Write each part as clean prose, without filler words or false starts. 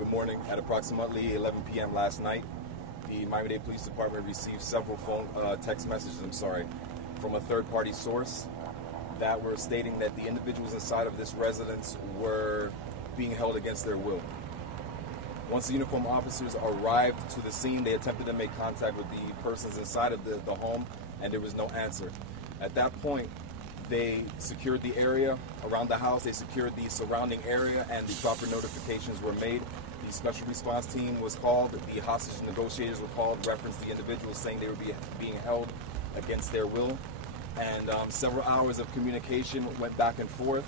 good morning. At approximately 11 p.m. last night, the Miami-Dade Police Department received several text messages, from a third-party source that were stating that the individuals inside of this residence were being held against their will. Once the uniformed officers arrived to the scene, they attempted to make contact with the persons inside of the home, and there was no answer. At that point, they secured the area around the house, they secured the surrounding area, and the proper notifications were made. The special response team was called, the hostage negotiators were called, referenced the individuals saying they were being held against their will. And several hours of communication went back and forth.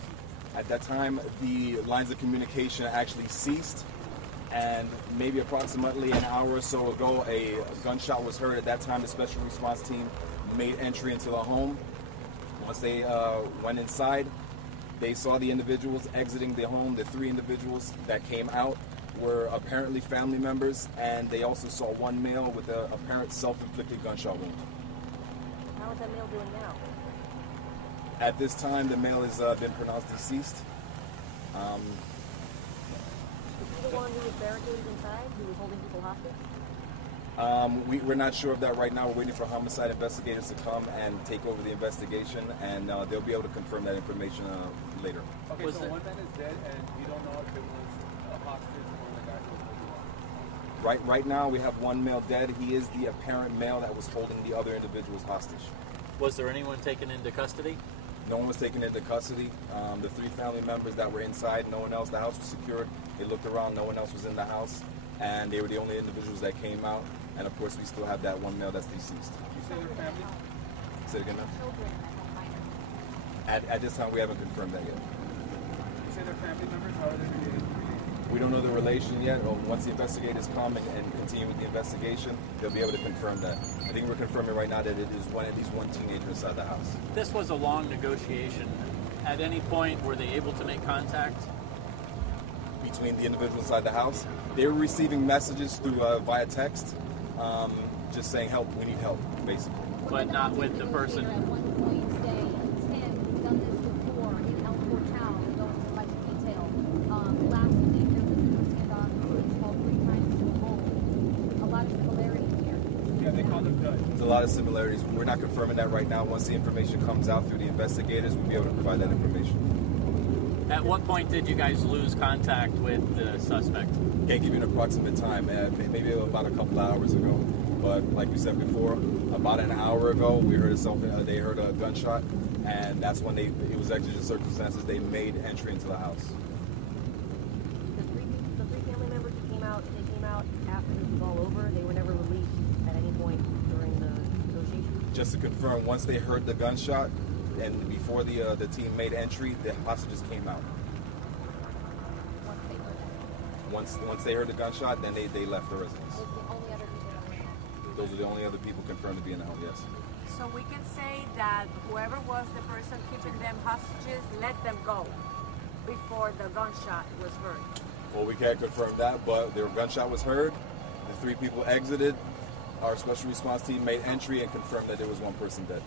At that time, the lines of communication actually ceased. And maybe approximately an hour or so ago, a gunshot was heard. At that time, the special response team made entry into the home. Once they went inside, they saw the individuals exiting the home. The three individuals that came out were apparently family members, and they also saw one male with an apparent self-inflicted gunshot wound. How is that male doing now? At this time, the male has been pronounced deceased. Was he the one who was barricaded inside, who was holding people hostage? We're not sure of that right now. We're waiting for homicide investigators to come and take over the investigation, and they'll be able to confirm that information later. Okay, so one man is dead, and you don't know if it was a hostage or the guy who was holding hostage? Right now, we have one male dead. He is the apparent male that was holding the other individuals hostage. Was there anyone taken into custody? No one was taken into custody. The three family members that were inside, no one else. The house was secured. They looked around, no one else was in the house, and they were the only individuals that came out. And of course, we still have that one male that's deceased. You say their family? Say it again, ma'am? At this time, we haven't confirmed that yet. You say their family members? How are they related? We don't know the relation yet. Once the investigators come and continue with the investigation, they'll be able to confirm that. I think we're confirming right now that it is at least one teenager inside the house. This was a long negotiation. At any point, were they able to make contact? Between the individuals inside the house, they were receiving messages through via text, just saying, help, we need help, basically. But not with the person. At one point say, Tim, we've done this before in Elmore Town, and go into much detail. Last week there was a standoff, it's called 3 times to a home. A lot of similarities here. Yeah, they called him Dutch. There's a lot of similarities. We're not confirming that right now. Once the information comes out through the investigators, we'll be able to provide that information. At what point did you guys lose contact with the suspect? Can't give you an approximate time, maybe about a couple of hours ago. But like we said before, about an hour ago, we heard they heard a gunshot, and that's when it was exigent circumstances. They made entry into the house. The three family members who came out, they came out after this was all over. They were never released at any point during the negotiations. Just to confirm, once they heard the gunshot, and before the team made entry, the hostages came out. Once they heard the gunshot, then they left the residence. Those are the only other people confirmed to be in the home, yes. So we can say that whoever was the person keeping them hostages let them go before the gunshot was heard. Well, we can't confirm that, but the gunshot was heard. The three people exited. Our special response team made entry and confirmed that there was one person dead.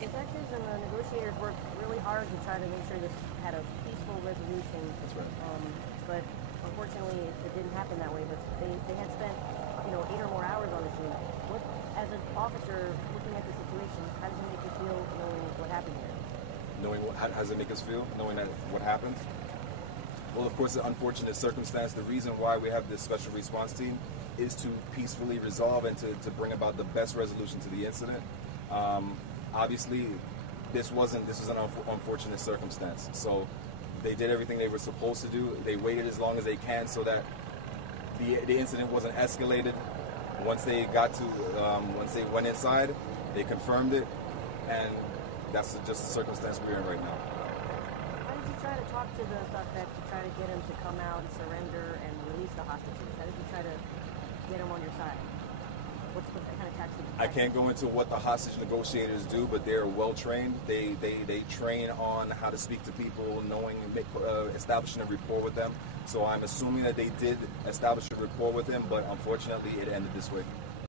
Detectives and the negotiators worked really hard to try to make sure this had a peaceful resolution. That's right. But unfortunately, it didn't happen that way. But they had spent 8 or more hours on the scene. What, as an officer looking at the situation, how does it make you feel knowing what happened here? How does it make us feel knowing what happened? Well, of course, the unfortunate circumstance. The reason why we have this special response team is to peacefully resolve and to bring about the best resolution to the incident. Obviously, this was an unfortunate circumstance. So they did everything they were supposed to do. They waited as long as they can so that the incident wasn't escalated. Once they went inside, they confirmed it, and that's just the circumstance we're in right now. How did you try to talk to the suspect to try to get him to come out and surrender and release the hostages? How did you try to get him on your side? What kind of tactics? I can't go into what the hostage negotiators do, but they're well trained. They train on how to speak to people, establishing a rapport with them. So I'm assuming that they did establish a rapport with him, but unfortunately it ended this way.